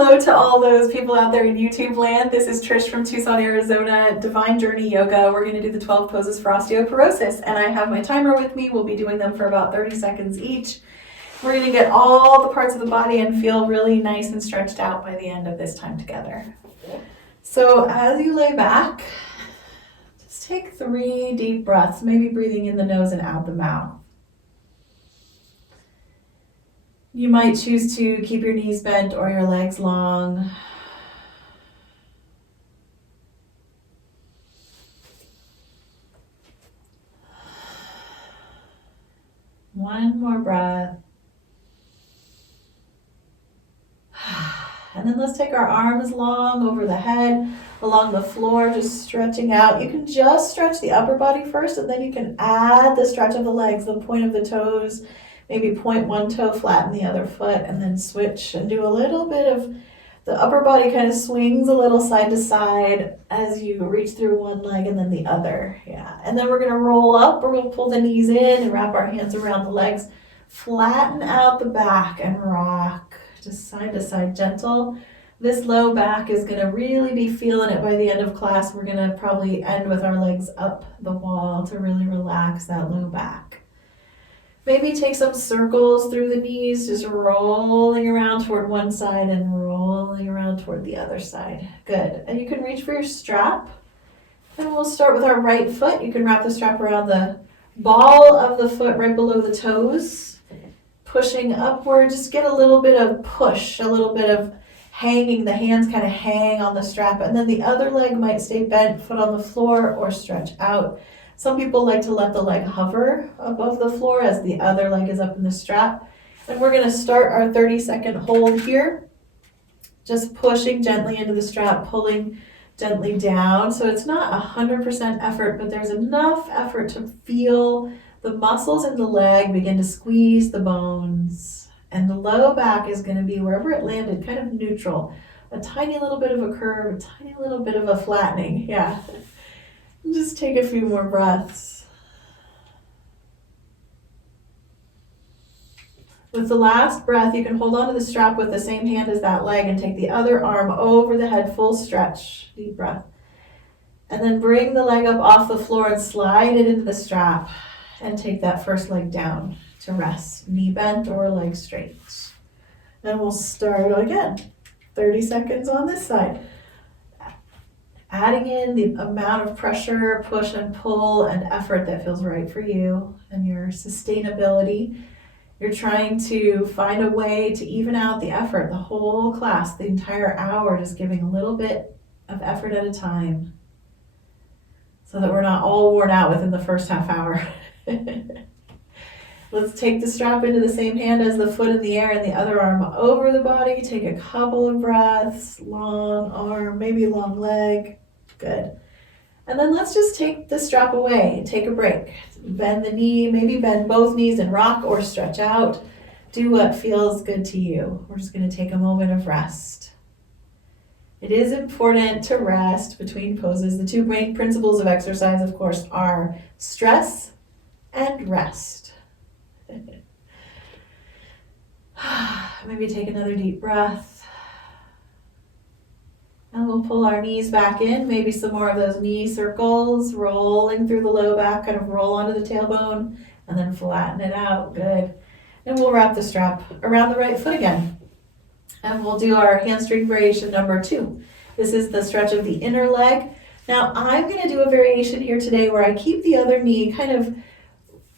Hello to all those people out there in YouTube land. This is Trish from Tucson, Arizona, Divine Journey Yoga. We're going to do the 12 poses for osteoporosis, and I have my timer with me. We'll be doing them for about 30 seconds each. We're going to get all the parts of the body and feel really nice and stretched out by the end of this time together. So as you lay back, just take 3 deep breaths, maybe breathing in the nose and out the mouth. You might choose to keep your knees bent or your legs long. One more breath. And then let's take our arms long over the head, along the floor, just stretching out. You can just stretch the upper body first, and then you can add the stretch of the legs, the point of the toes. Maybe point one toe, flatten the other foot, and then switch and do a little bit of the upper body kind of swings a little side to side as you reach through one leg and then the other. Yeah. And then we're going to roll up. We're going to pull the knees in and wrap our hands around the legs. Flatten out the back and rock just side to side, gentle. This low back is going to really be feeling it by the end of class. We're going to probably end with our legs up the wall to really relax that low back. Maybe take some circles through the knees, just rolling around toward one side and rolling around toward the other side. Good. And you can reach for your strap. And we'll start with our right foot. You can wrap the strap around the ball of the foot right below the toes. Pushing upward, just get a little bit of push, a little bit of hanging. The hands kind of hang on the strap. And then the other leg might stay bent, foot on the floor, or stretch out. Some people like to let the leg hover above the floor as the other leg is up in the strap. And we're going to start our 30-second hold here. Just pushing gently into the strap, pulling gently down. So it's not 100% effort, but there's enough effort to feel the muscles in the leg begin to squeeze the bones. And the low back is going to be wherever it landed, kind of neutral. A tiny little bit of a curve, a tiny little bit of a flattening. Yeah. Just take a few more breaths. With the last breath, you can hold onto the strap with the same hand as that leg and take the other arm over the head, full stretch, deep breath. And then bring the leg up off the floor and slide it into the strap and take that first leg down to rest, knee bent or leg straight. And we'll start again, 30 seconds on this side. Adding in the amount of pressure, push and pull, and effort that feels right for you and your sustainability. You're trying to find a way to even out the effort, the whole class, the entire hour, just giving a little bit of effort at a time so that we're not all worn out within the first half hour. Let's take the strap into the same hand as the foot in the air and the other arm over the body. Take a couple of breaths, long arm, maybe long leg. Good. And then let's just take the strap away, take a break. Bend the knee, maybe bend both knees and rock or stretch out. Do what feels good to you. We're just going to take a moment of rest. It is important to rest between poses. The 2 main principles of exercise, of course, are stress and rest. Maybe take another deep breath. And we'll pull our knees back in, maybe some more of those knee circles, rolling through the low back, kind of roll onto the tailbone, and then flatten it out. Good. And we'll wrap the strap around the right foot again. And we'll do our hamstring variation number 2. This is the stretch of the inner leg. Now I'm going to do a variation here today where I keep the other knee kind of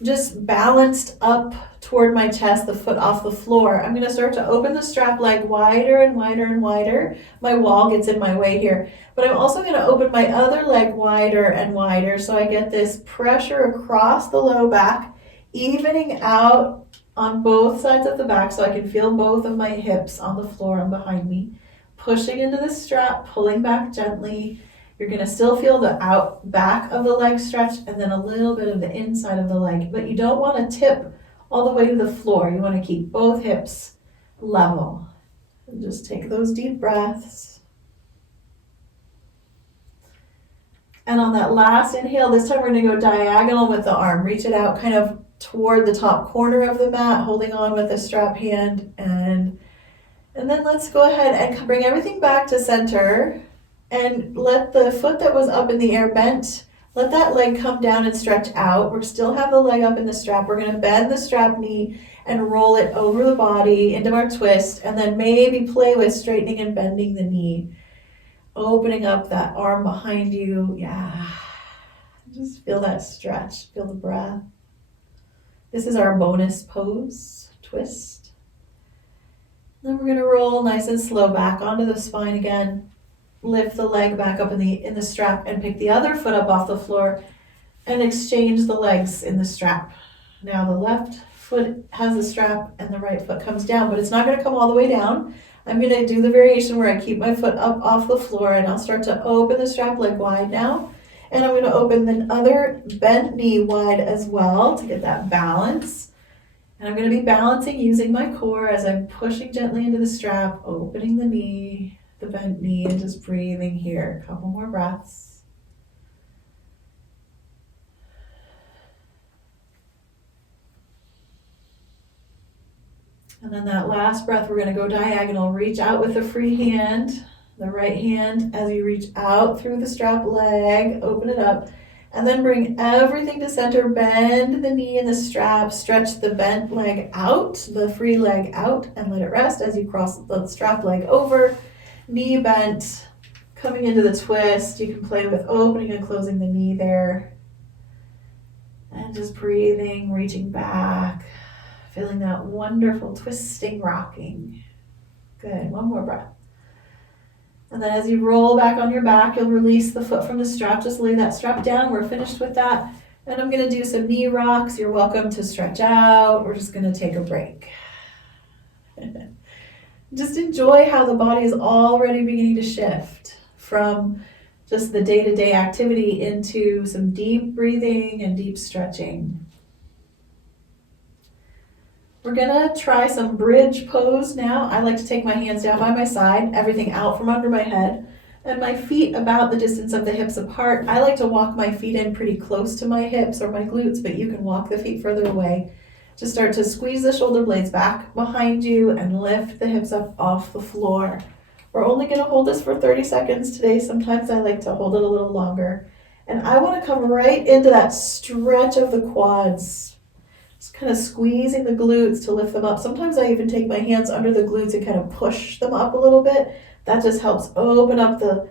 just balanced up toward my chest, the foot off the floor. I'm going to start to open the strap leg wider and wider and wider. My wall gets in my way here. But I'm also going to open my other leg wider and wider so I get this pressure across the low back, evening out on both sides of the back so I can feel both of my hips on the floor and behind me. Pushing into the strap, pulling back gently. You're going to still feel the out back of the leg stretch and then a little bit of the inside of the leg. But you don't want to tip all the way to the floor. You want to keep both hips level. And just take those deep breaths. And on that last inhale, this time we're going to go diagonal with the arm. Reach it out kind of toward the top corner of the mat, holding on with the strap hand. And And then let's go ahead and bring everything back to center and let the foot that was up in the air bent, let that leg come down and stretch out. We still have the leg up in the strap. We're going to bend the strap knee and roll it over the body into our twist, and then maybe play with straightening and bending the knee. Opening up that arm behind you. Yeah. Just feel that stretch. Feel the breath. This is our bonus pose, twist. Then we're going to roll nice and slow back onto the spine again. Lift the leg back up in the strap and pick the other foot up off the floor and exchange the legs in the strap. Now the left foot has the strap and the right foot comes down, but it's not going to come all the way down. I'm going to do the variation where I keep my foot up off the floor, and I'll start to open the strap leg wide now. And I'm going to open the other bent knee wide as well to get that balance. And I'm going to be balancing using my core as I'm pushing gently into the strap, opening the knee, the bent knee, and just breathing here. A couple more breaths. And then that last breath, we're going to go diagonal. Reach out with the free hand, the right hand, as you reach out through the strap leg, open it up, and then bring everything to center. Bend the knee in the strap, stretch the bent leg out, the free leg out, and let it rest as you cross the strap leg over. Knee bent, coming into the twist. You can play with opening and closing the knee there. And just breathing, reaching back. Feeling that wonderful twisting, rocking. Good, one more breath. And then as you roll back on your back, you'll release the foot from the strap. Just lay that strap down. We're finished with that. And I'm going to do some knee rocks. You're welcome to stretch out. We're just going to take a break. Just enjoy how the body is already beginning to shift from just the day-to-day activity into some deep breathing and deep stretching. We're gonna try some bridge pose now. I like to take my hands down by my side, everything out from under my head, and my feet about the distance of the hips apart. I like to walk my feet in pretty close to my hips or my glutes, but you can walk the feet further away. Just start to squeeze the shoulder blades back behind you and lift the hips up off the floor. We're only gonna hold this for 30 seconds today. Sometimes I like to hold it a little longer. And I wanna come right into that stretch of the quads. Just kind of squeezing the glutes to lift them up. Sometimes I even take my hands under the glutes and kind of push them up a little bit. That just helps open up the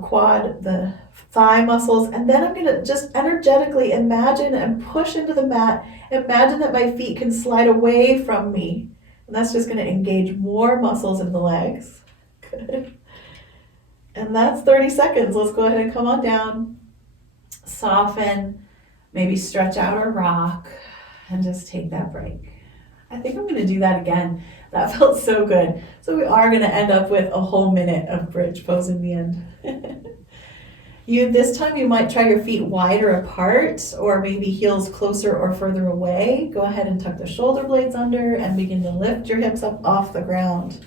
quad, the thigh muscles. And then I'm going to just energetically imagine and push into the mat. Imagine that my feet can slide away from me. And that's just going to engage more muscles in the legs. Good. And that's 30 seconds. Let's go ahead and come on down. Soften. Maybe stretch out or rock and just take that break. I think I'm going to do that again. That felt so good. So we are going to end up with a whole minute of bridge pose in the end. This time you might try your feet wider apart or maybe heels closer or further away. Go ahead and tuck the shoulder blades under and begin to lift your hips up off the ground.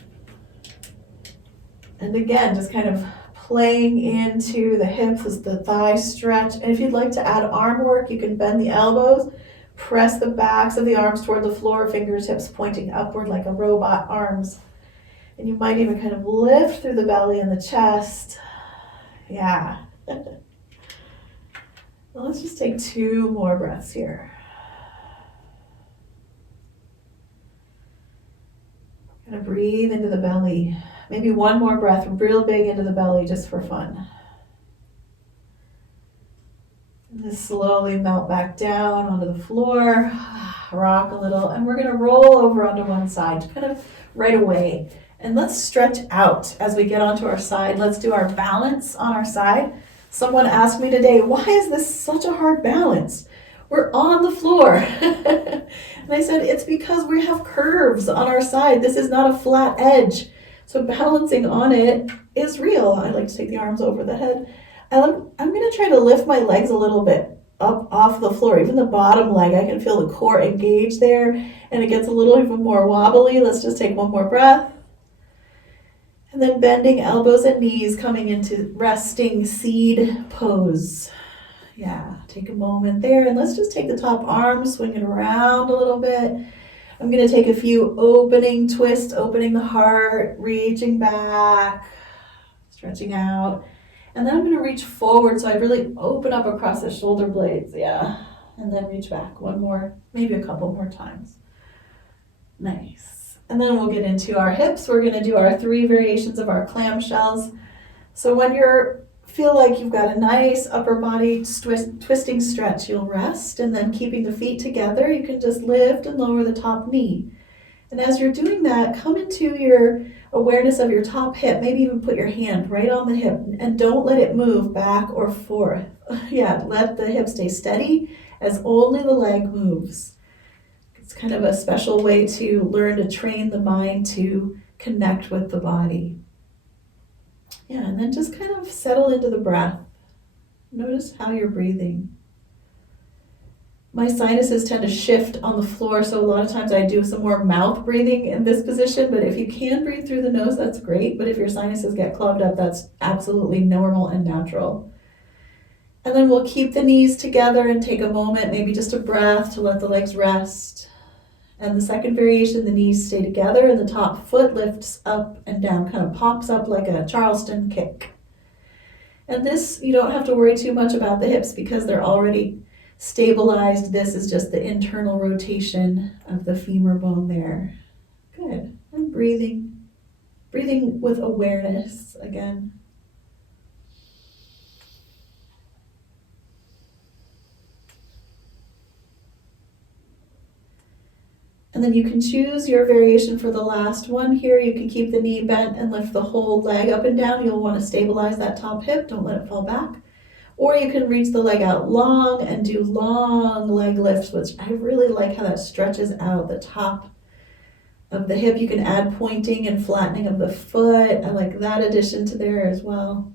And again, just kind of playing into the hips as the thighs stretch. And if you'd like to add arm work, you can bend the elbows, press the backs of the arms toward the floor, fingertips pointing upward like a robot arms. And you might even kind of lift through the belly and the chest. Yeah. Well, let's just take 2 more breaths here. Kind of breathe into the belly. Maybe 1 more breath, real big into the belly just for fun. And just slowly melt back down onto the floor, rock a little, and we're gonna roll over onto one side, kind of right away. And let's stretch out as we get onto our side. Let's do our balance on our side. Someone asked me today, why is this such a hard balance? We're on the floor. And I said, it's because we have curves on our side. This is not a flat edge. So balancing on it is real. I like to take the arms over the head. And I'm going to try to lift my legs a little bit up off the floor. Even the bottom leg, I can feel the core engage there. And it gets a little even more wobbly. Let's just take 1 more breath. And then bending elbows and knees, coming into resting seed pose. Yeah, take a moment there. And let's just take the top arm, swing it around a little bit. I'm going to take a few opening twists, opening the heart, reaching back, stretching out. And then I'm going to reach forward, so I really open up across the shoulder blades, yeah. And then reach back one more, maybe a couple more times. Nice. And then we'll get into our hips. We're going to do our 3 variations of our clamshells. So when you feel like you've got a nice upper body twisting stretch, you'll rest, and then keeping the feet together, you can just lift and lower the top knee. And as you're doing that, come into your awareness of your top hip. Maybe even put your hand right on the hip and don't let it move back or forth. Yeah, let the hip stay steady as only the leg moves. It's kind of a special way to learn to train the mind to connect with the body. Yeah, and then just kind of settle into the breath. Notice how you're breathing. My sinuses tend to shift on the floor, so a lot of times I do some more mouth breathing in this position, but if you can breathe through the nose, that's great. But if your sinuses get clogged up, that's absolutely normal and natural. And then we'll keep the knees together and take a moment, maybe just a breath to let the legs rest. And the second variation, the knees stay together and the top foot lifts up and down, kind of pops up like a Charleston kick. And this, you don't have to worry too much about the hips because they're already stabilized. This is just the internal rotation of the femur bone there. Good. And breathing with awareness again. And then you can choose your variation for the last one here. You can keep the knee bent and lift the whole leg up and down. You'll want to stabilize that top hip. Don't let it fall back. Or you can reach the leg out long and do long leg lifts, which I really like how that stretches out the top of the hip. You can add pointing and flattening of the foot. I like that addition to there as well.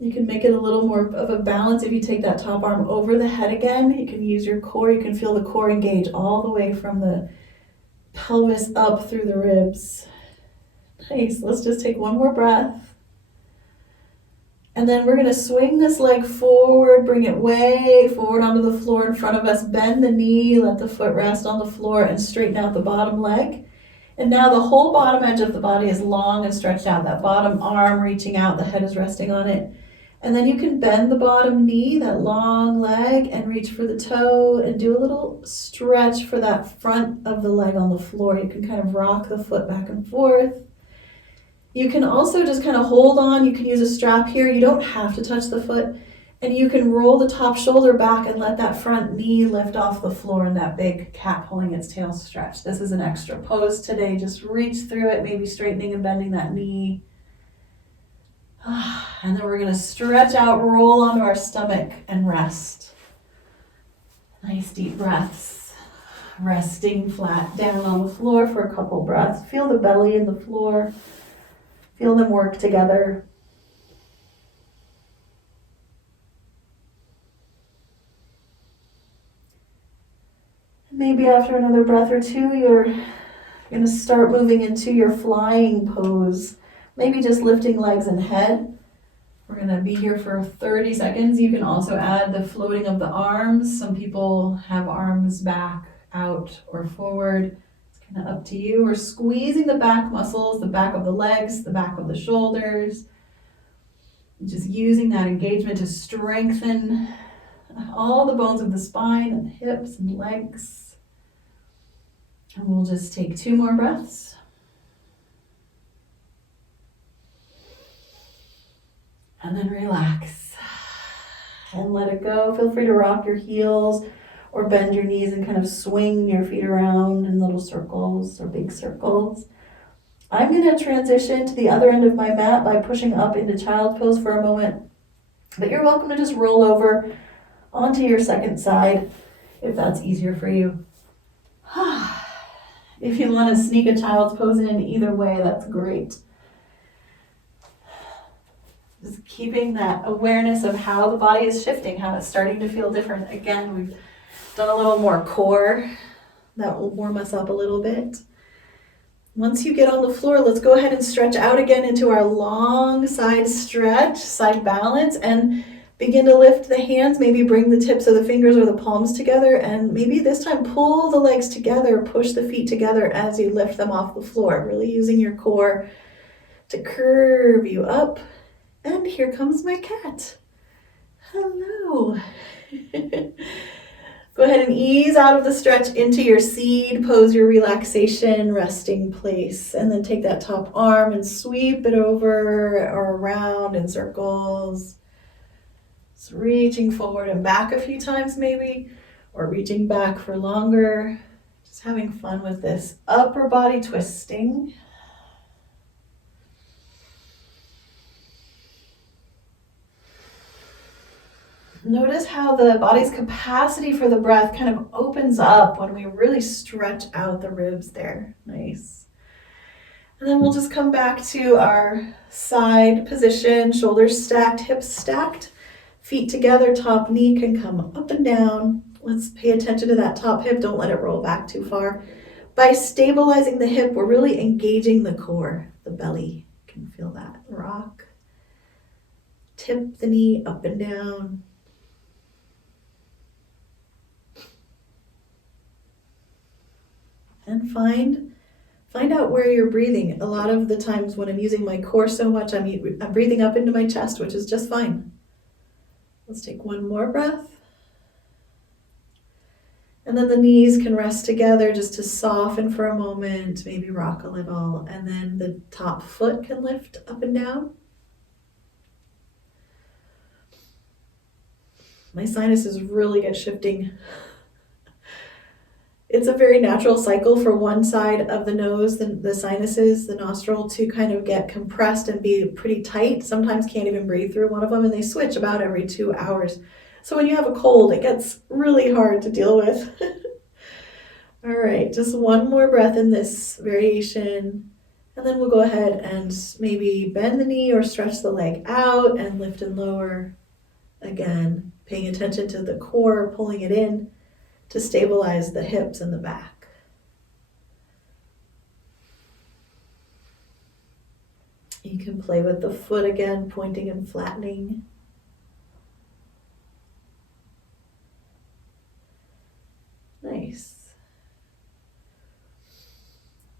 You can make it a little more of a balance if you take that top arm over the head again. You can use your core. You can feel the core engage all the way from the pelvis up through the ribs. Nice. Let's just take one more breath. And then we're going to swing this leg forward, bring it way forward onto the floor in front of us. Bend the knee, let the foot rest on the floor, and straighten out the bottom leg. And now the whole bottom edge of the body is long and stretched out. That bottom arm reaching out, the head is resting on it. And then you can bend the bottom knee, that long leg, and reach for the toe and do a little stretch for that front of the leg on the floor. You can kind of rock the foot back and forth. You can also just kind of hold on. You can use a strap here. You don't have to touch the foot. And you can roll the top shoulder back and let that front knee lift off the floor in that big cat pulling its tail stretch. This is an extra pose today. Just reach through it, maybe straightening and bending that knee. And then we're going to stretch out, roll onto our stomach, and rest. Nice deep breaths. Resting flat down on the floor for a couple breaths. Feel the belly and the floor. Feel them work together. Maybe after another breath or two, you're going to start moving into your flying pose. Maybe just lifting legs and head. We're going to be here for 30 seconds. You can also add the floating of the arms. Some people have arms back, out, or forward. It's kind of up to you. We're squeezing the back muscles, the back of the legs, the back of the shoulders. Just using that engagement to strengthen all the bones of the spine and the hips and legs. And we'll just take 2 more breaths. And then relax and let it go. Feel free to rock your heels or bend your knees and kind of swing your feet around in little circles or big circles. I'm going to transition to the other end of my mat by pushing up into child's pose for a moment. But you're welcome to just roll over onto your second side if that's easier for you. If you want to sneak a child's pose in either way, that's great. Just keeping that awareness of how the body is shifting, how it's starting to feel different. Again, we've done a little more core. That will warm us up a little bit. Once you get on the floor, let's go ahead and stretch out again into our long side stretch, side balance. And Begin to lift the hands, maybe bring the tips of the fingers or the palms together, and maybe this time pull the legs together, push the feet together as you lift them off the floor, really using your core to curve you up. And here comes my cat. Hello. Go ahead and ease out of the stretch into your seed pose, your relaxation resting place, and then take that top arm and sweep it over or around in circles. So reaching forward and back a few times maybe, or reaching back for longer. Just having fun with this upper body twisting. Notice how the body's capacity for the breath kind of opens up when we really stretch out the ribs there. Nice. And then we'll just come back to our side position, shoulders stacked, hips stacked. Feet together, top knee can come up and down. Let's pay attention to that top hip. Don't let it roll back too far. By stabilizing the hip, we're really engaging the core, the belly. You can feel that rock. Tip the knee up and down. And find out where you're breathing. A lot of the times when I'm using my core so much, I'm breathing up into my chest, which is just fine. Let's take one more breath. And then the knees can rest together just to soften for a moment, maybe rock a little. And then the top foot can lift up and down. My sinuses really get shifting. It's a very natural cycle for one side of the nose, the sinuses, the nostril, to kind of get compressed and be pretty tight. Sometimes can't even breathe through one of them, and they switch about every 2 hours. So when you have a cold, it gets really hard to deal with. All right, just one more breath in this variation. And then we'll go ahead and maybe bend the knee or stretch the leg out and lift and lower. Again, paying attention to the core, pulling it in to stabilize the hips and the back. You can play with the foot again, pointing and flattening. Nice.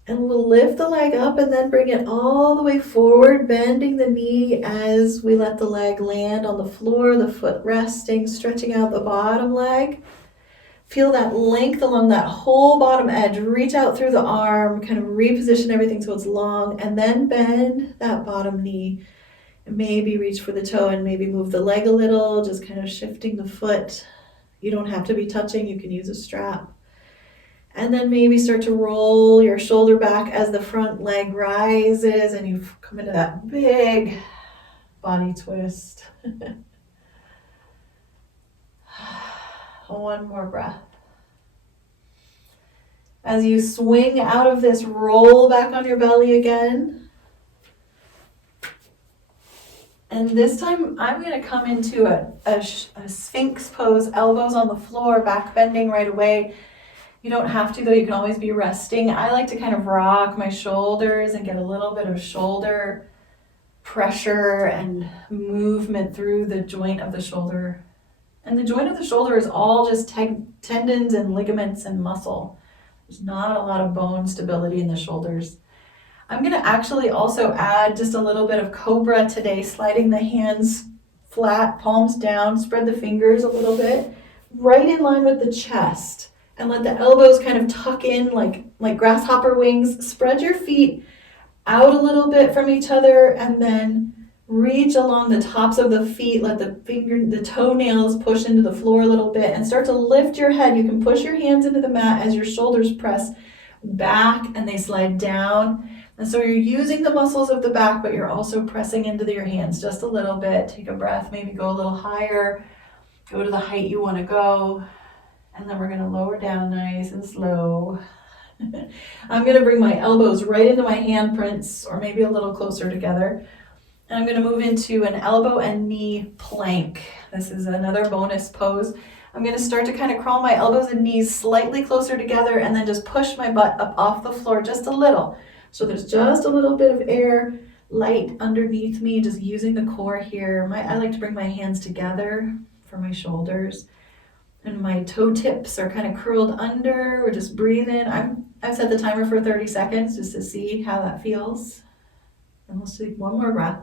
And we'll lift the leg up and then bring it all the way forward, bending the knee as we let the leg land on the floor, the foot resting, stretching out the bottom leg. Feel that length along that whole bottom edge. Reach out through the arm, kind of reposition everything so it's long, and then bend that bottom knee. And maybe reach for the toe and maybe move the leg a little, just kind of shifting the foot. You don't have to be touching, you can use a strap. And then maybe start to roll your shoulder back as the front leg rises and you come into that big body twist. One more breath. As you swing out of this, roll back on your belly again. And this time I'm going to come into a sphinx pose, elbows on the floor, back bending right away. You don't have to though, you can always be resting. I like to kind of rock my shoulders and get a little bit of shoulder pressure and movement through the joint of the shoulder. And the joint of the shoulder is all just tendons and ligaments and muscle. There's not a lot of bone stability in the shoulders. I'm going to actually also add just a little bit of cobra today, sliding the hands flat, palms down, spread the fingers a little bit, right in line with the chest. And let the elbows kind of tuck in like grasshopper wings. Spread your feet out a little bit from each other and then reach along the tops of the feet. Let the toenails push into the floor a little bit and start to lift your head. You can push your hands into the mat as your shoulders press back and they slide down. And so you're using the muscles of the back, but you're also pressing into your hands just a little bit. Take a breath, maybe go a little higher. Go to the height you want to go. And then we're going to lower down nice and slow. I'm going to bring my elbows right into my handprints or maybe a little closer together. And I'm going to move into an elbow and knee plank. This is another bonus pose. I'm going to start to kind of crawl my elbows and knees slightly closer together and then just push my butt up off the floor just a little. So there's just a little bit of air light underneath me, just using the core here. I like to bring my hands together for my shoulders, and my toe tips are kind of curled under. We're just breathing. I've set the timer for 30 seconds just to see how that feels. And let's take one more breath.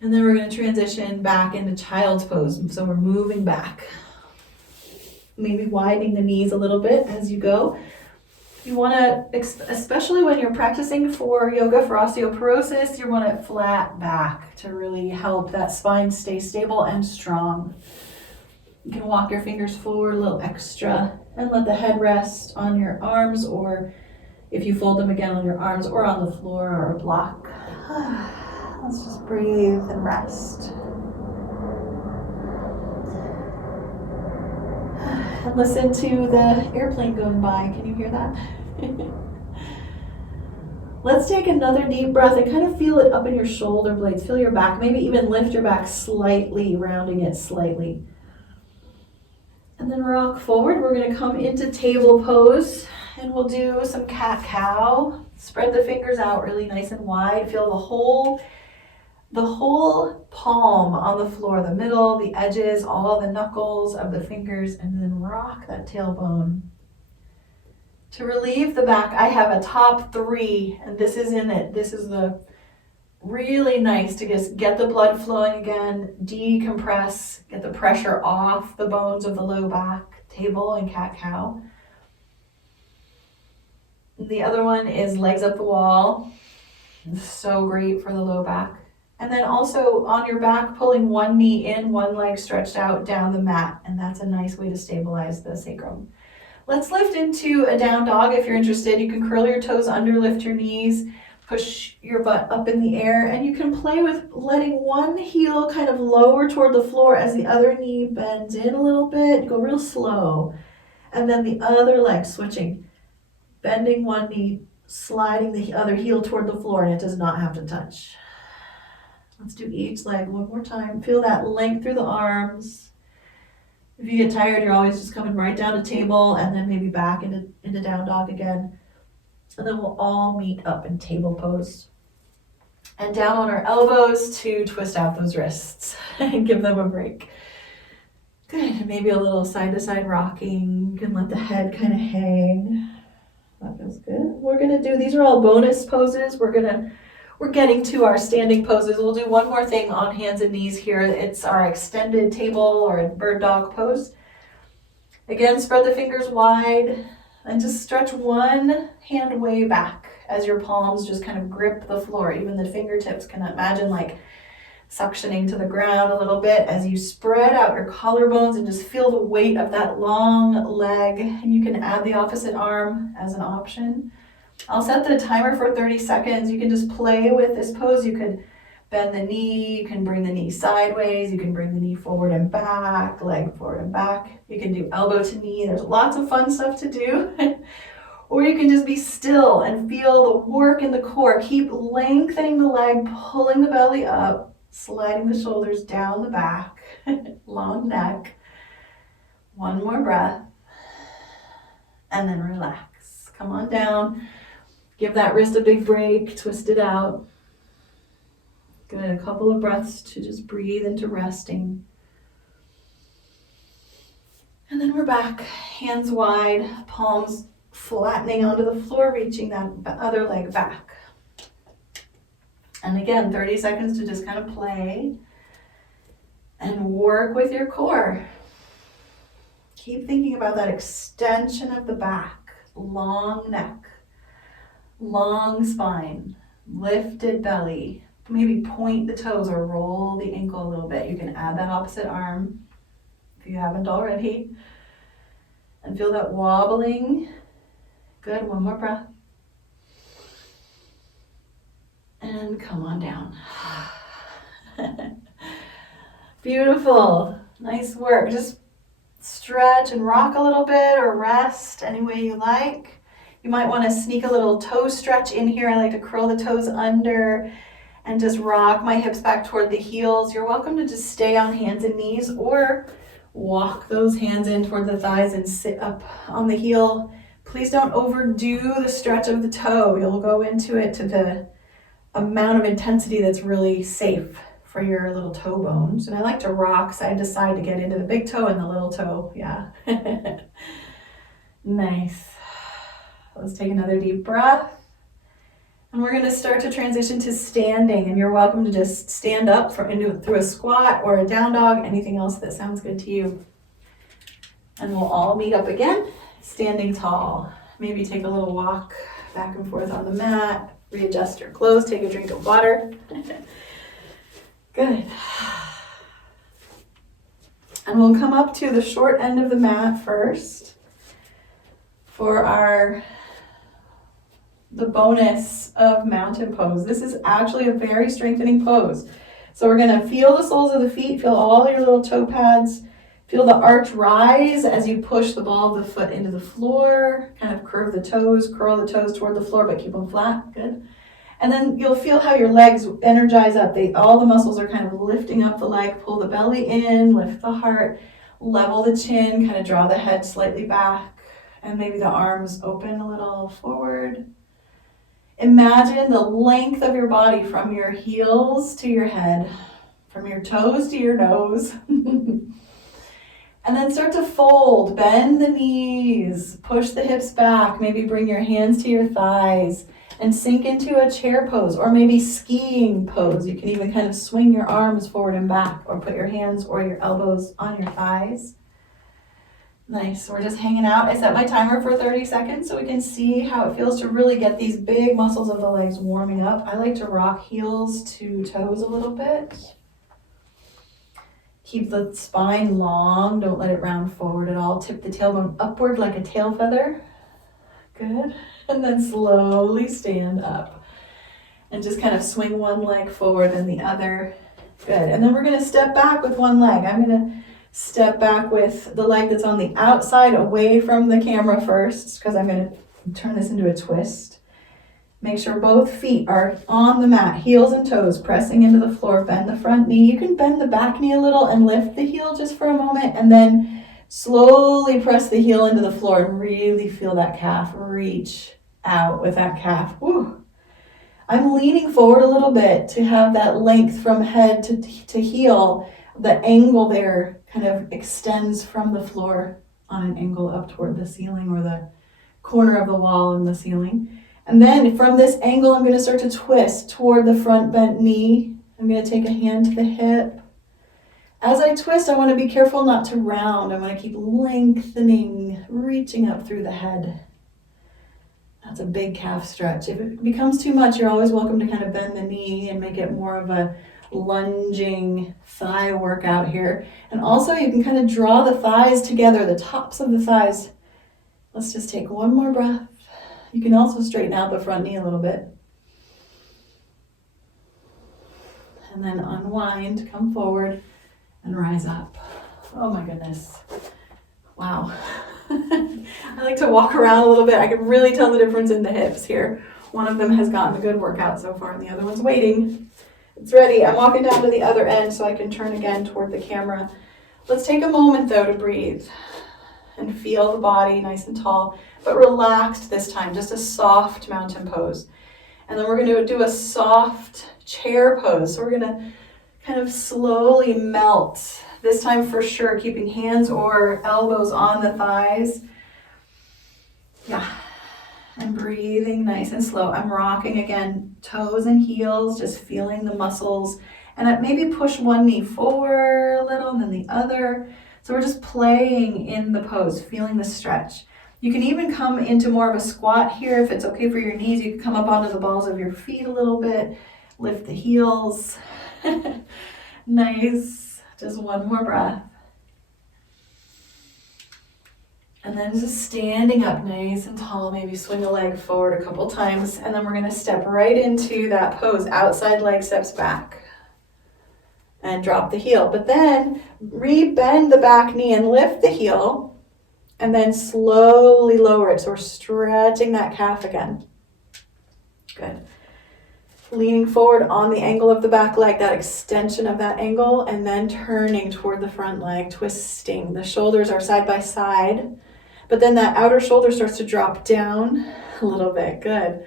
And then we're going to transition back into child's pose. So we're moving back. Maybe widening the knees a little bit as you go. You want to, especially when you're practicing for yoga for osteoporosis, you want it flat back to really help that spine stay stable and strong. You can walk your fingers forward a little extra and let the head rest on your arms, or if you fold them again on your arms or on the floor or a block. Let's just breathe and rest. And listen to the airplane going by. Can you hear that? Let's take another deep breath and kind of feel it up in your shoulder blades. Feel your back. Maybe even lift your back slightly, rounding it slightly. And then rock forward. We're going to come into table pose, and we'll do some cat-cow. Spread the fingers out really nice and wide. Feel the whole palm on the floor, the middle, the edges, all the knuckles of the fingers, and then rock that tailbone. To relieve the back, I have a top 3, and this is in it. This is the really nice to just get the blood flowing again, decompress, get the pressure off the bones of the low back, table and cat-cow. The other one is legs up the wall. So great for the low back. And then also on your back, pulling one knee in, one leg stretched out down the mat. And that's a nice way to stabilize the sacrum. Let's lift into a down dog if you're interested. You can curl your toes under, lift your knees, push your butt up in the air. And you can play with letting one heel kind of lower toward the floor as the other knee bends in a little bit. Go real slow. And then the other leg switching. Bending one knee, sliding the other heel toward the floor, and it does not have to touch. Let's do each leg one more time. Feel that length through the arms. If you get tired, you're always just coming right down to table and then maybe back into down dog again. And then we'll all meet up in table pose. And down on our elbows to twist out those wrists and give them a break. Good, maybe a little side to side rocking. You can let the head kind of hang. That feels good. We're gonna do, these are all bonus poses. We're getting to our standing poses. We'll do one more thing on hands and knees here. It's our extended table or bird dog pose. Again, spread the fingers wide and just stretch one hand way back as your palms just kind of grip the floor. Even the fingertips can imagine like suctioning to the ground a little bit as you spread out your collarbones and just feel the weight of that long leg. And you can add the opposite arm as an option. I'll set the timer for 30 seconds. You can just play with this pose. You could bend the knee, you can bring the knee sideways, you can bring the knee forward and back, leg forward and back. You can do elbow to knee. There's lots of fun stuff to do. Or you can just be still and feel the work in the core. Keep lengthening the leg, pulling the belly up, sliding the shoulders down the back, long neck. One more breath, and then relax. Come on down. Give that wrist a big break, twist it out. Good, a couple of breaths to just breathe into resting. And then we're back, hands wide, palms flattening onto the floor, reaching that other leg back. And again, 30 seconds to just kind of play and work with your core. Keep thinking about that extension of the back, long neck. Long spine, lifted belly, maybe point the toes or roll the ankle a little bit. You can add that opposite arm if you haven't already. And feel that wobbling. Good, one more breath. And come on down. Beautiful, nice work. Just stretch and rock a little bit or rest any way you like. You might want to sneak a little toe stretch in here. I like to curl the toes under and just rock my hips back toward the heels. You're welcome to just stay on hands and knees or walk those hands in toward the thighs and sit up on the heel. Please don't overdo the stretch of the toe. You'll go into it to the amount of intensity that's really safe for your little toe bones. And I like to rock side to side to get into the big toe and the little toe. Yeah. Nice. Let's take another deep breath. And we're going to start to transition to standing. And you're welcome to just stand up through a squat or a down dog, anything else that sounds good to you. And we'll all meet up again, standing tall. Maybe take a little walk back and forth on the mat. Readjust your clothes, take a drink of water. Good. And we'll come up to the short end of the mat first for the bonus of mountain pose. This is actually a very strengthening pose. So we're going to feel the soles of the feet, feel all your little toe pads, feel the arch rise as you push the ball of the foot into the floor, kind of curl the toes toward the floor, but keep them flat. Good. And then you'll feel how your legs energize up. All the muscles are kind of lifting up the leg, pull the belly in, lift the heart, level the chin, kind of draw the head slightly back, and maybe the arms open a little forward. Imagine the length of your body from your heels to your head, from your toes to your nose. And then start to fold, bend the knees, push the hips back, maybe bring your hands to your thighs and sink into a chair pose or maybe skiing pose. You can even kind of swing your arms forward and back or put your hands or your elbows on your thighs. Nice, we're just hanging out. I set my timer for 30 seconds so we can see how it feels to really get these big muscles of the legs warming up. I like to rock heels to toes a little bit. Keep the spine long, don't let it round forward at all. Tip the tailbone upward like a tail feather. Good. And then slowly stand up. And just kind of swing one leg forward and the other. Good. And then we're going to step back with one leg. I'm going to step back with the leg that's on the outside away from the camera first, because I'm going to turn this into a twist. Make sure both feet are on the mat, heels and toes pressing into the floor. Bend the front knee. You can bend the back knee a little and lift the heel just for a moment, and then slowly press the heel into the floor and really feel that calf. Reach out with that calf. Woo. I'm leaning forward a little bit to have that length from head to heel. The angle there kind of extends from the floor on an angle up toward the ceiling or the corner of the wall in the ceiling. And then from this angle, I'm going to start to twist toward the front bent knee. I'm going to take a hand to the hip. As I twist, I want to be careful not to round. I want to keep lengthening, reaching up through the head. That's a big calf stretch. If it becomes too much, you're always welcome to kind of bend the knee and make it more of a lunging thigh workout here. And also you can kind of draw the thighs together, the tops of the thighs. Let's just take one more breath. You can also straighten out the front knee a little bit. And then unwind, come forward, and rise up. Oh my goodness. Wow. I like to walk around a little bit. I can really tell the difference in the hips here. One of them has gotten a good workout so far, and the other one's waiting. It's ready. I'm walking down to the other end so I can turn again toward the camera. Let's take a moment though to breathe and feel the body nice and tall, but relaxed this time, just a soft mountain pose. And then we're going to do a soft chair pose. So we're going to kind of slowly melt, this time for sure, keeping hands or elbows on the thighs. Yeah. And breathing nice and slow. I'm rocking again, toes and heels, just feeling the muscles. And maybe push one knee forward a little and then the other. So we're just playing in the pose, feeling the stretch. You can even come into more of a squat here. If it's okay for your knees, you can come up onto the balls of your feet a little bit. Lift the heels. Nice. Just one more breath. And then just standing up nice and tall, maybe swing a leg forward a couple times. And then we're going to step right into that pose. Outside leg steps back. And drop the heel. But then re-bend the back knee and lift the heel. And then slowly lower it. So we're stretching that calf again. Good. Leaning forward on the angle of the back leg, that extension of that angle. And then turning toward the front leg, twisting. The shoulders are side by side. But then that outer shoulder starts to drop down a little bit. Good.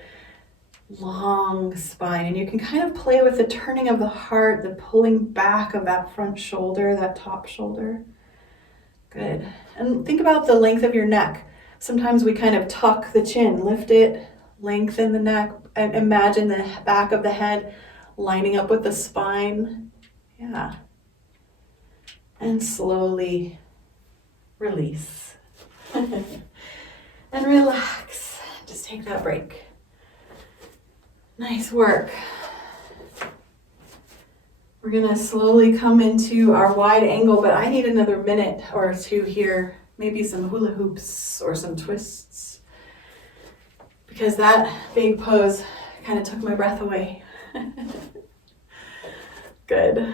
long spine. And you can kind of play with the turning of the heart, the pulling back of that front shoulder, that top shoulder. Good. And think about the length of your neck. Sometimes we kind of tuck the chin, lift it, lengthen the neck, and imagine the back of the head lining up with the spine. Yeah. And slowly release. And relax. Just take that break. Nice work. We're gonna slowly come into our wide angle, but I need another minute or two here. Maybe some hula hoops or some twists. Because that big pose kind of took my breath away. Good.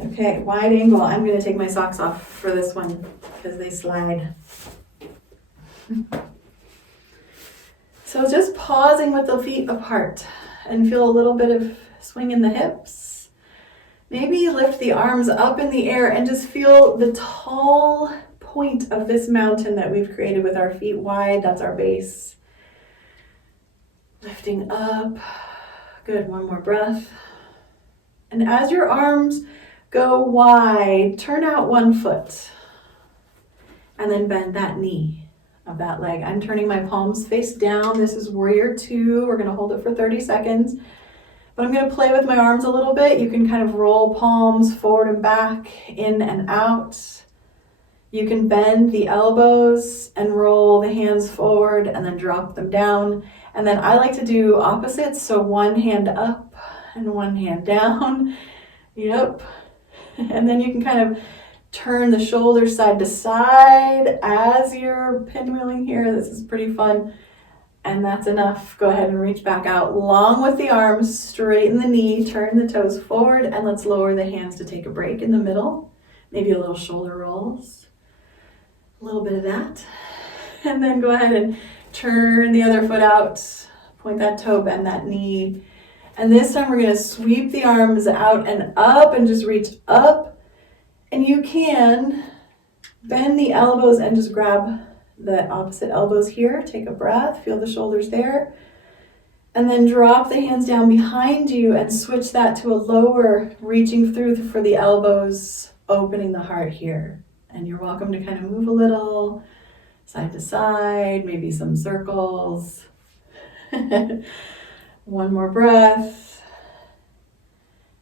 Okay, wide angle. I'm gonna take my socks off for this one because they slide. So just pausing with the feet apart and feel a little bit of swing in the hips. Maybe lift the arms up in the air and just feel the tall point of this mountain that we've created with our feet wide. That's our base. Lifting up. Good, one more breath. And as your arms go wide, turn out one foot and then bend that knee of that leg. I'm turning my palms face down. This is warrior 2. We're going to hold it for 30 seconds. But I'm going to play with my arms a little bit. You can kind of roll palms forward and back, in and out. You can bend the elbows and roll the hands forward and then drop them down. And then I like to do opposites. So one hand up and one hand down. Yep. And then you can kind of turn the shoulders side to side as you're pinwheeling here. This is pretty fun. And that's enough. Go ahead and reach back out long with the arms, straighten the knee, turn the toes forward, and let's lower the hands to take a break in the middle. Maybe a little shoulder rolls. A little bit of that. And then go ahead and turn the other foot out. Point that toe, bend that knee. And this time we're going to sweep the arms out and up and just reach up. And you can bend the elbows and just grab the opposite elbows here. Take a breath, feel the shoulders there. And then drop the hands down behind you and switch that to a lower, reaching through for the elbows, opening the heart here. And you're welcome to kind of move a little, side to side, maybe some circles. One more breath.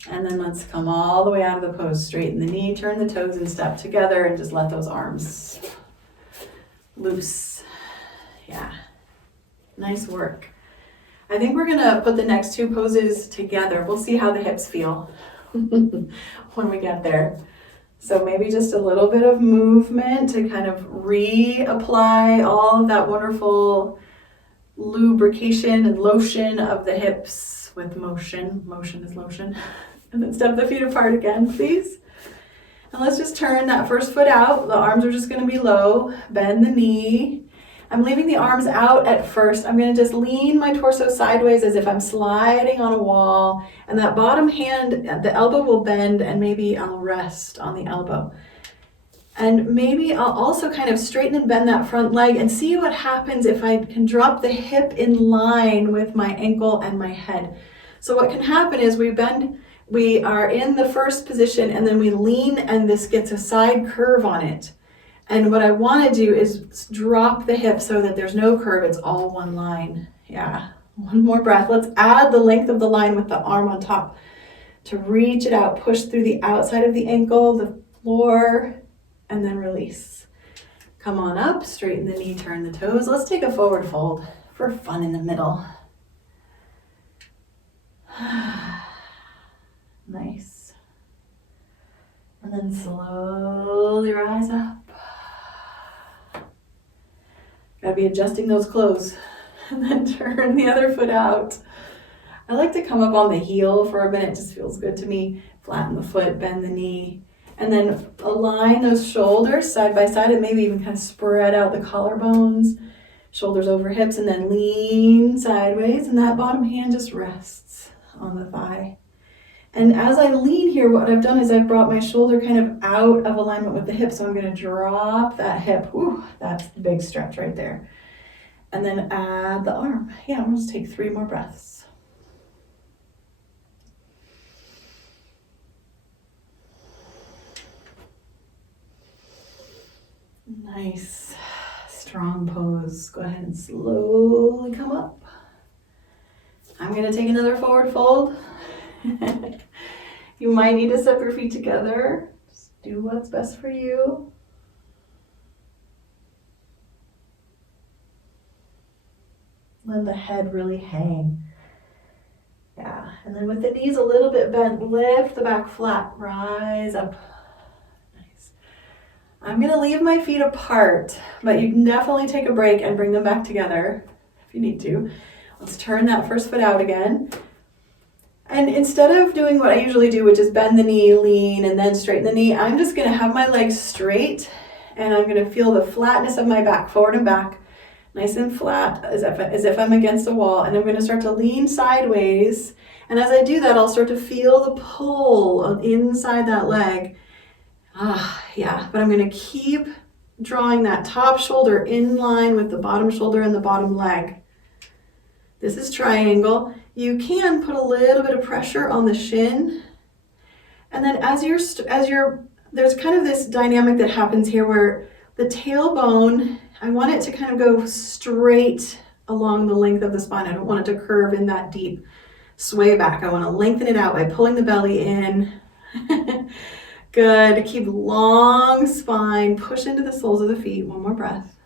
And then let's come all the way out of the pose. Straighten the knee, turn the toes and step together and just let those arms loose. Yeah, nice work. I think we're gonna put the next 2 poses together. We'll see how the hips feel when we get there. So maybe just a little bit of movement to kind of reapply all of that wonderful lubrication and lotion of the hips with motion. Motion is lotion. And then step the feet apart again, please. And let's just turn that first foot out. The arms are just going to be low. Bend the knee. I'm leaving the arms out at first. I'm going to just lean my torso sideways as if I'm sliding on a wall. And that bottom hand, the elbow will bend, and maybe I'll rest on the elbow. And maybe I'll also kind of straighten and bend that front leg and see what happens if I can drop the hip in line with my ankle and my head. So what can happen is we are in the first position and then we lean and this gets a side curve on it. And what I want to do is drop the hip so that there's no curve, it's all one line. Yeah, one more breath. Let's add the length of the line with the arm on top to reach it out, push through the outside of the ankle, the floor, and then release. Come on up, straighten the knee, turn the toes. Let's take a forward fold for fun in the middle. Nice. And then slowly rise up. Gotta be adjusting those clothes. And then turn the other foot out. I like to come up on the heel for a minute. It just feels good to me. Flatten the foot, bend the knee. And then align those shoulders side by side and maybe even kind of spread out the collarbones. Shoulders over hips and then lean sideways. And that bottom hand just rests on the thigh. And as I lean here, what I've done is I've brought my shoulder kind of out of alignment with the hip. So I'm going to drop that hip. Whew, that's the big stretch right there. And then add the arm. Yeah, we'll just take 3 more breaths. Nice, strong pose. Go ahead and slowly come up. I'm gonna take another forward fold. You might need to step your feet together. Just do what's best for you. Let the head really hang. Yeah, and then with the knees a little bit bent, lift the back flat, rise up. Nice. I'm gonna leave my feet apart, but you can definitely take a break and bring them back together if you need to. Let's turn that first foot out again. And instead of doing what I usually do, which is bend the knee, lean, and then straighten the knee, I'm just gonna have my legs straight, and I'm gonna feel the flatness of my back, forward and back, nice and flat, as if I'm against a wall. And I'm gonna start to lean sideways. And as I do that, I'll start to feel the pull inside that leg. Yeah, but I'm gonna keep drawing that top shoulder in line with the bottom shoulder and the bottom leg. This is triangle. You can put a little bit of pressure on the shin. And then there's kind of this dynamic that happens here where the tailbone, I want it to kind of go straight along the length of the spine. I don't want it to curve in that deep sway back. I want to lengthen it out by pulling the belly in. Good. Keep long spine. Push into the soles of the feet. One more breath.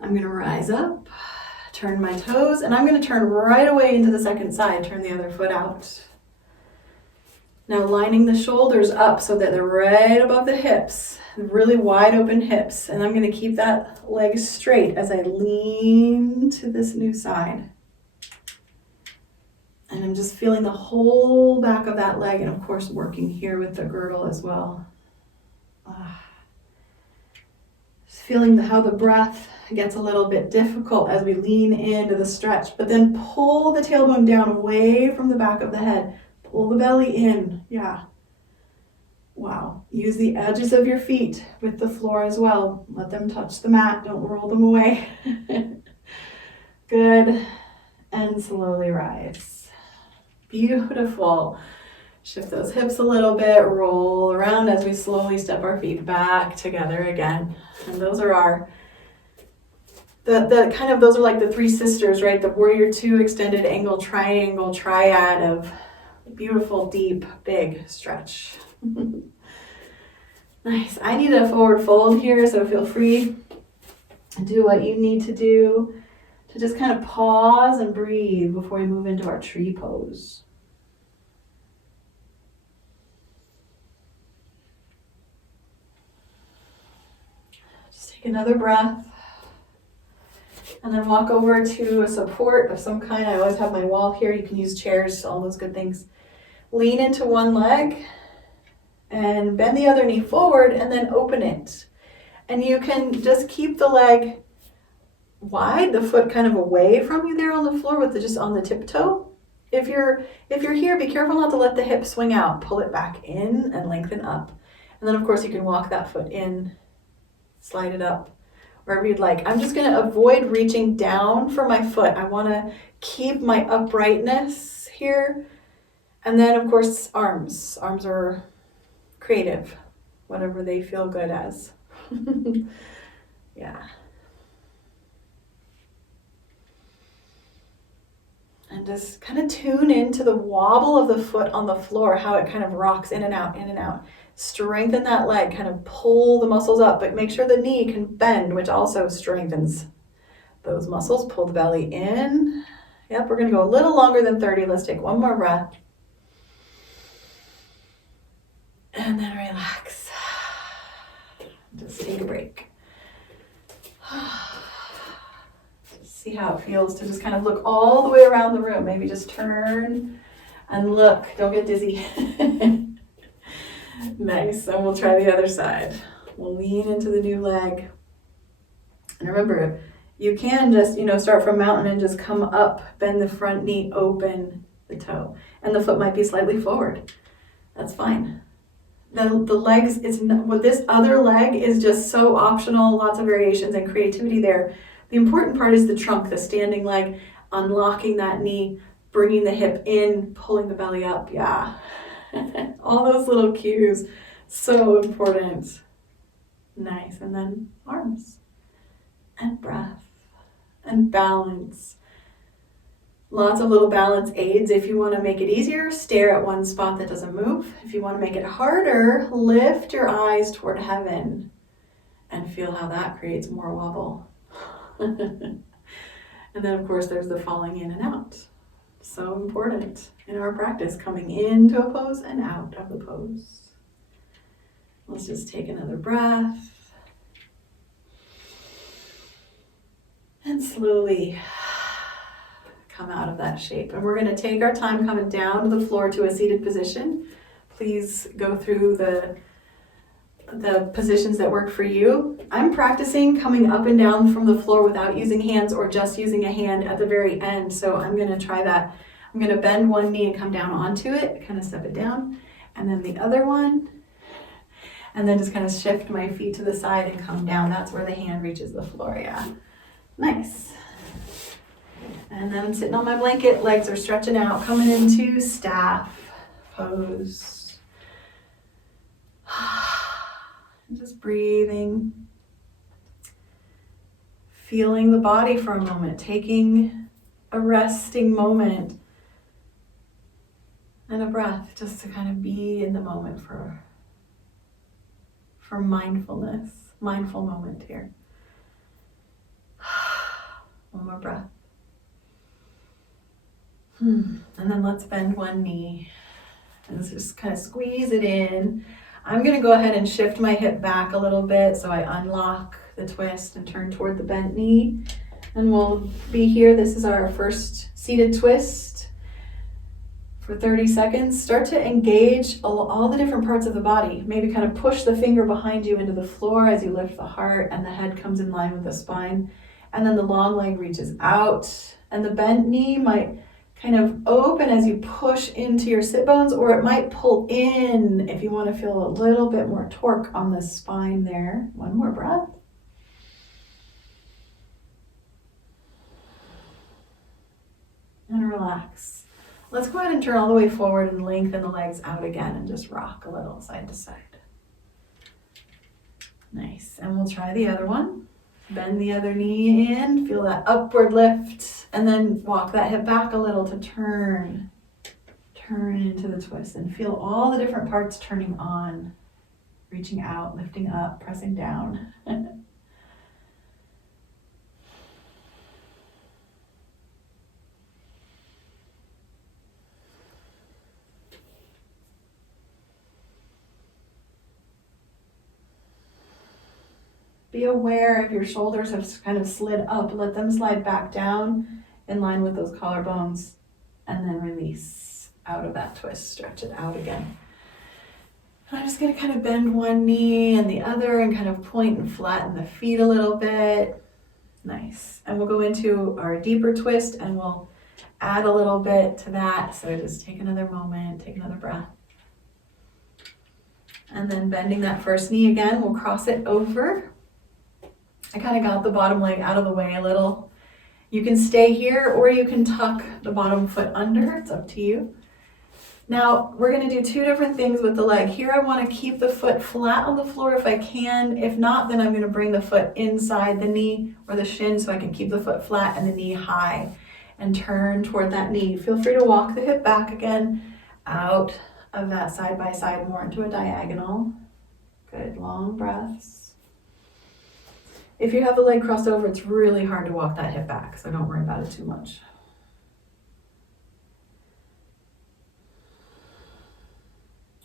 I'm going to rise up, turn my toes, and I'm going to turn right away into the second side. Turn the other foot out. Now lining the shoulders up so that they're right above the hips, really wide open hips. And I'm going to keep that leg straight as I lean to this new side. And I'm just feeling the whole back of that leg, and of course working here with the girdle as well. Just feeling how the breath gets a little bit difficult as we lean into the stretch, but then pull the tailbone down away from the back of the head. Pull the belly in, yeah. Wow, use the edges of your feet with the floor as well. Let them touch the mat, don't roll them away. Good, and slowly rise. Beautiful. Shift those hips a little bit, roll around as we slowly step our feet back together again. And those are those are like the 3 sisters, right? The warrior 2, extended angle, triangle, triad of beautiful, deep, big stretch. Nice. I need a forward fold here, so feel free to do what you need to do to just kind of pause and breathe before we move into our tree pose. Just take another breath. And then walk over to a support of some kind. I always have my wall here. You can use chairs, all those good things. Lean into one leg and bend the other knee forward and then open it. And you can just keep the leg wide, the foot kind of away from you there on the floor with just on the tiptoe. If you're here, be careful not to let the hip swing out. Pull it back in and lengthen up. And then of course you can walk that foot in, slide it up, wherever you'd like. I'm just going to avoid reaching down for my foot. I want to keep my uprightness here. And then of course arms. Arms are creative, whatever they feel good as. Yeah. And just kind of tune into the wobble of the foot on the floor, how it kind of rocks in and out, in and out. Strengthen that leg, kind of pull the muscles up, but make sure the knee can bend, which also strengthens those muscles. Pull the belly in. Yep, we're going to go a little longer than 30. Let's take one more breath. And then relax. Just take a break. See how it feels to just kind of look all the way around the room. Maybe just turn and look. Don't get dizzy. Nice. And we'll try the other side. We'll lean into the new leg. And remember, you can just, start from mountain and just come up, bend the front knee, open the toe. And the foot might be slightly forward. That's fine. the legs, what this other leg is just so optional, lots of variations and creativity there. The important part is the trunk, the standing leg, unlocking that knee, bringing the hip in, pulling the belly up. Yeah. All those little cues, so important. Nice. And then arms and breath and balance. Lots of little balance aids. If you want to make it easier, stare at one spot that doesn't move. If you want to make it harder, lift your eyes toward heaven and feel how that creates more wobble. And then, of course, there's the falling in and out. So important in our practice, coming into a pose and out of the pose. Let's just take another breath. And slowly come out of that shape. And we're going to take our time coming down to the floor to a seated position. Please go through the positions that work for you. I'm practicing coming up and down from the floor without using hands or just using a hand at the very end. So I'm going to try that. I'm going to bend one knee and come down onto it, kind of step it down, and then the other one, and then just kind of shift my feet to the side and come down. That's where the hand reaches the floor. Yeah. Nice. And then I'm sitting on my blanket, legs are stretching out, coming into staff pose. Just breathing. Feeling the body for a moment, taking a resting moment and a breath just to kind of be in the moment for mindfulness, mindful moment here. One more breath. And then let's bend one knee and just kind of squeeze it in. I'm going to go ahead and shift my hip back a little bit so I unlock the twist and turn toward the bent knee. And we'll be here. This is our first seated twist for 30 seconds. Start to engage all the different parts of the body. Maybe kind of push the finger behind you into the floor as you lift the heart and the head comes in line with the spine. And then the long leg reaches out and the bent knee might kind of open as you push into your sit bones, or it might pull in if you want to feel a little bit more torque on the spine there. One more breath. And relax. Let's go ahead and turn all the way forward and lengthen the legs out again and just rock a little side to side. Nice. And we'll try the other one. Bend the other knee in, feel that upward lift, and then walk that hip back a little to turn into the twist and feel all the different parts turning on, reaching out, lifting up, pressing down. Be aware if your shoulders have kind of slid up, let them slide back down in line with those collarbones, and then release out of that twist, stretch it out again. And I'm just going to kind of bend one knee and the other and kind of point and flatten the feet a little bit. Nice. And we'll go into our deeper twist and we'll add a little bit to that. So just take another moment, take another breath. And then bending that first knee again, we'll cross it over. I kind of got the bottom leg out of the way a little. You can stay here or you can tuck the bottom foot under. It's up to you. Now we're going to do two different things with the leg. Here I want to keep the foot flat on the floor if I can. If not, then I'm going to bring the foot inside the knee or the shin so I can keep the foot flat and the knee high and turn toward that knee. Feel free to walk the hip back again out of that side by side more into a diagonal. Good, long breaths. If you have the leg crossed over, it's really hard to walk that hip back, so don't worry about it too much.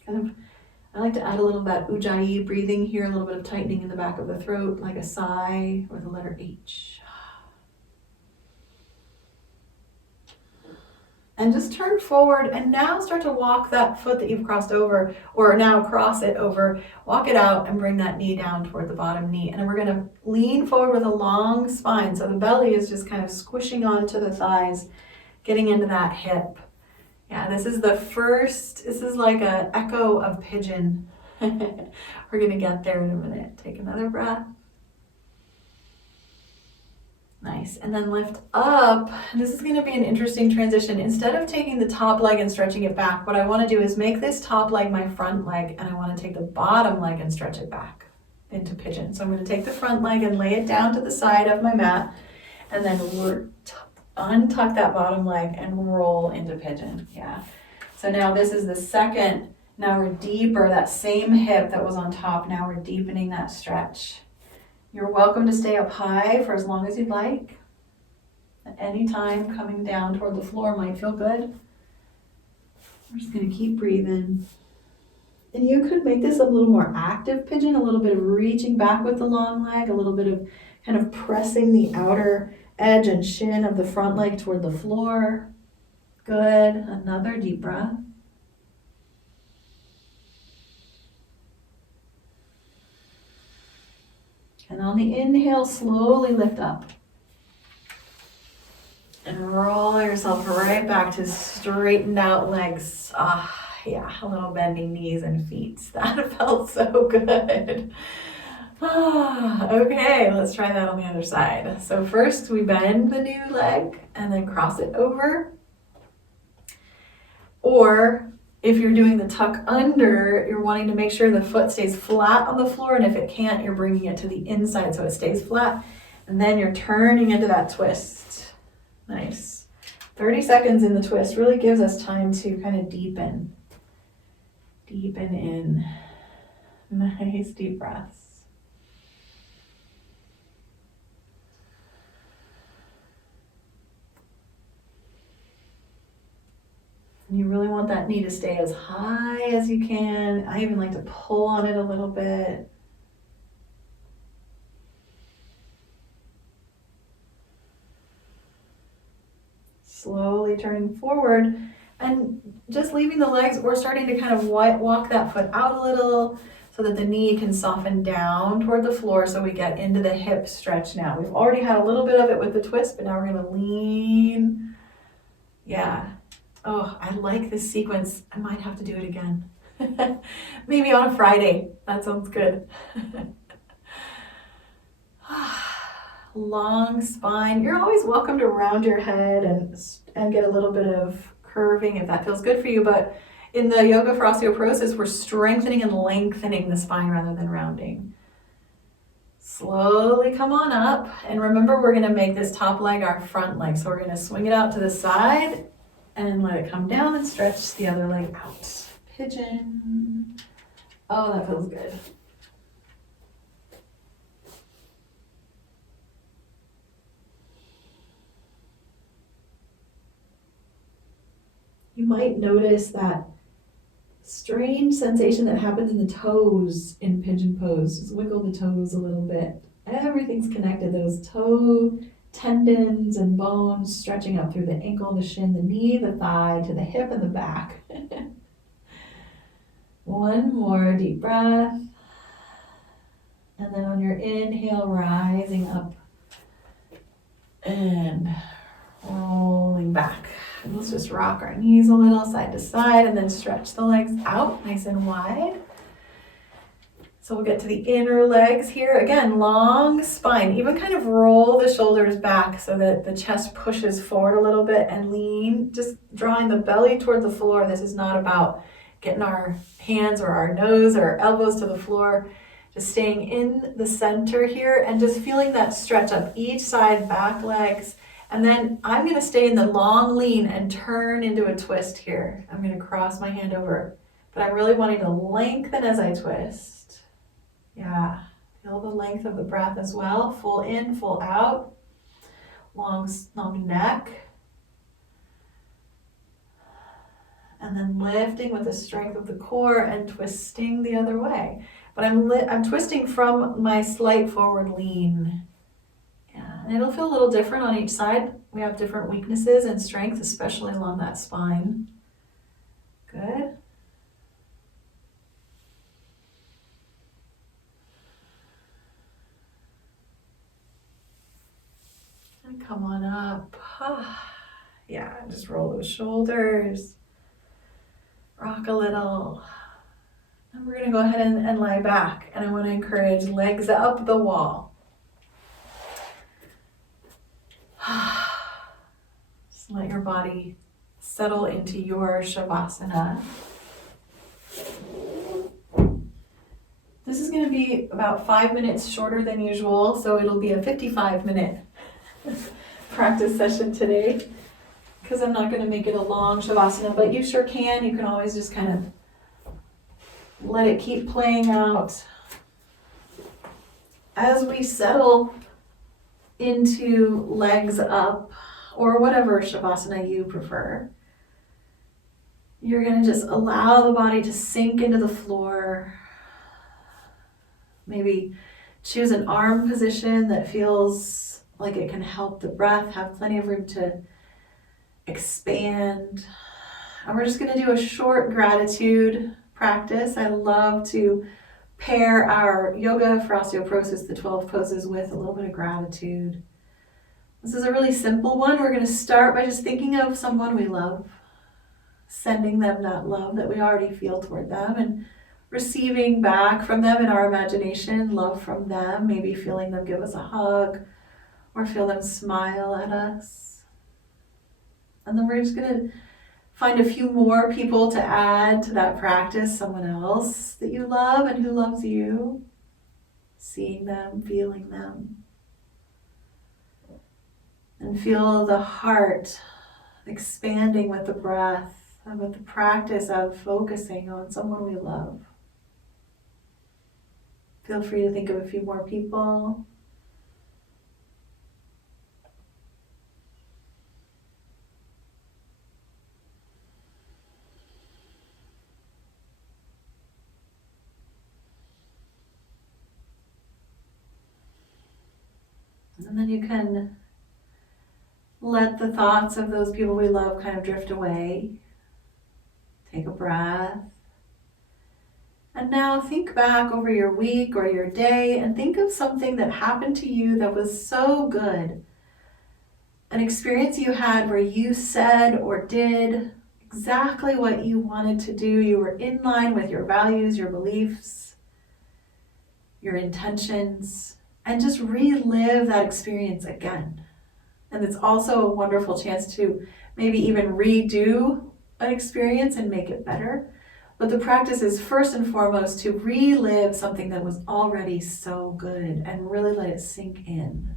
I like to add a little of that ujjayi breathing here, a little bit of tightening in the back of the throat, like a sigh or the letter H. And just turn forward and now start to walk that foot that you've crossed over, or now cross it over, walk it out and bring that knee down toward the bottom knee. And then we're going to lean forward with a long spine. So the belly is just kind of squishing onto the thighs, getting into that hip. Yeah, this is like an echo of Pigeon. We're gonna get there in a minute. Take another breath. Nice, and then lift up. This is gonna be an interesting transition. Instead of taking the top leg and stretching it back, what I wanna do is make this top leg my front leg, and I wanna take the bottom leg and stretch it back into pigeon. So I'm gonna take the front leg and lay it down to the side of my mat, and then untuck that bottom leg and roll into pigeon. Yeah. So now this is the second. Now we're deeper, that same hip that was on top. Now we're deepening that stretch. You're welcome to stay up high for as long as you'd like. At any time, coming down toward the floor might feel good. We're just gonna keep breathing. And you could make this a little more active pigeon, a little bit of reaching back with the long leg, a little bit of kind of pressing the outer edge and shin of the front leg toward the floor. Good. Another deep breath. And on the inhale, slowly lift up. And roll yourself right back to straightened out legs. Yeah, a little bending knees and feet. That felt so good. Okay, let's try that on the other side. So first we bend the new leg and then cross it over. Or if you're doing the tuck under, you're wanting to make sure the foot stays flat on the floor, and if it can't, you're bringing it to the inside so it stays flat, and then you're turning into that twist. Nice. 30 seconds in the twist really gives us time to kind of deepen in. Nice deep breaths. You really want that knee to stay as high as you can. I even like to pull on it a little bit. Slowly turning forward and just leaving the legs or starting to kind of walk that foot out a little so that the knee can soften down toward the floor so we get into the hip stretch now. We've already had a little bit of it with the twist, but now we're going to lean. Yeah. Oh, I like this sequence. I might have to do it again. Maybe on a Friday. That sounds good. Long spine. You're always welcome to round your head and get a little bit of curving if that feels good for you. But in the yoga for osteoporosis, we're strengthening and lengthening the spine rather than rounding. Slowly come on up. And remember, we're going to make this top leg our front leg. So we're going to swing it out to the side and let it come down and stretch the other leg out. Pigeon. Oh, that feels good. You might notice that strange sensation that happens in the toes in pigeon pose. Just wiggle the toes a little bit. Everything's connected. Those toe tendons and bones stretching up through the ankle, the shin, the knee, the thigh, to the hip and the back. One more deep breath. And then on your inhale, rising up and rolling back. And let's just rock our knees a little side to side and then stretch the legs out nice and wide. So we'll get to the inner legs here. Again, long spine. Even kind of roll the shoulders back so that the chest pushes forward a little bit and lean. Just drawing the belly toward the floor. This is not about getting our hands or our nose or elbows to the floor. Just staying in the center here and just feeling that stretch up each side, back legs. And then I'm going to stay in the long lean and turn into a twist here. I'm going to cross my hand over. But I'm really wanting to lengthen as I twist. Yeah, feel the length of the breath as well. Full in, full out. Long neck. And then lifting with the strength of the core and twisting the other way. But I'm twisting from my slight forward lean. Yeah, and it'll feel a little different on each side. We have different weaknesses and strengths, especially along that spine. Good. Come on up. Yeah, just roll those shoulders. Rock a little. And we're going to go ahead and lie back. And I want to encourage legs up the wall. Just let your body settle into your Savasana. This is going to be about 5 minutes shorter than usual, so it'll be a 55-minute practice session today, because I'm not going to make it a long Shavasana, but you sure can. You can always just kind of let it keep playing out. As we settle into legs up, or whatever Shavasana you prefer, you're going to just allow the body to sink into the floor. Maybe choose an arm position that feels like it can help the breath, have plenty of room to expand. And we're just going to do a short gratitude practice. I love to pair our yoga for osteoporosis, the 12 poses, with a little bit of gratitude. This is a really simple one. We're going to start by just thinking of someone we love, sending them that love that we already feel toward them, and receiving back from them in our imagination, love from them, maybe feeling them give us a hug or feel them smile at us. And then we're just going to find a few more people to add to that practice, someone else that you love and who loves you, seeing them, feeling them. And feel the heart expanding with the breath and with the practice of focusing on someone we love. Feel free to think of a few more people. And then you can let the thoughts of those people we love kind of drift away. Take a breath. And now think back over your week or your day and think of something that happened to you that was so good. An experience you had where you said or did exactly what you wanted to do. You were in line with your values, your beliefs, your intentions, and just relive that experience again. And it's also a wonderful chance to maybe even redo an experience and make it better. But the practice is first and foremost to relive something that was already so good and really let it sink in.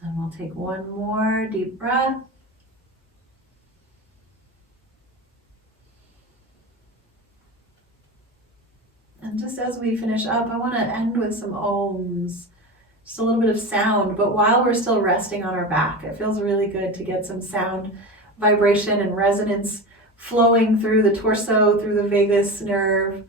And we'll take one more deep breath. And just as we finish up, I want to end with some ohms. Just a little bit of sound, but while we're still resting on our back. It feels really good to get some sound, vibration, and resonance flowing through the torso, through the vagus nerve,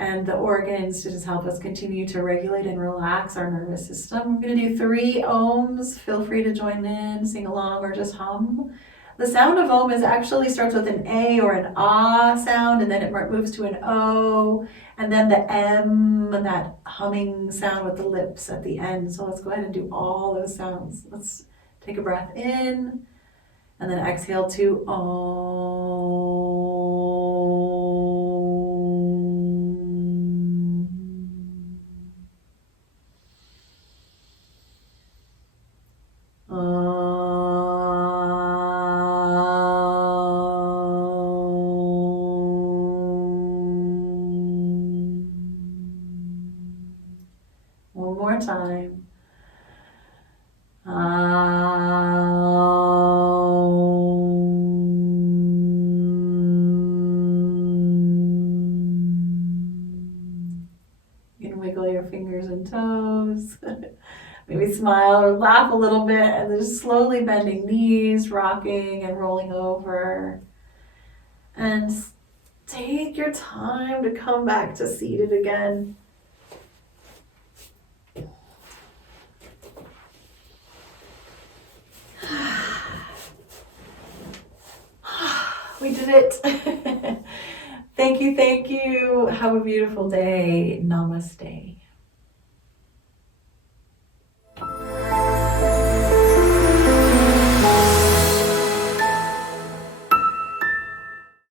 and the organs to just help us continue to regulate and relax our nervous system. We're going to do 3 ohms. Feel free to join in, sing along, or just hum. The sound of Om actually starts with an A or an Ah sound, and then it moves to an O, and then the M, and that humming sound with the lips at the end. So let's go ahead and do all those sounds. Let's take a breath in, and then exhale to Om. One more time. You can wiggle your fingers and toes. Maybe smile or laugh a little bit, and then just slowly bending knees, rocking and rolling over. And take your time to come back to seated again. We did it. Thank you. Have a beautiful day. Namaste.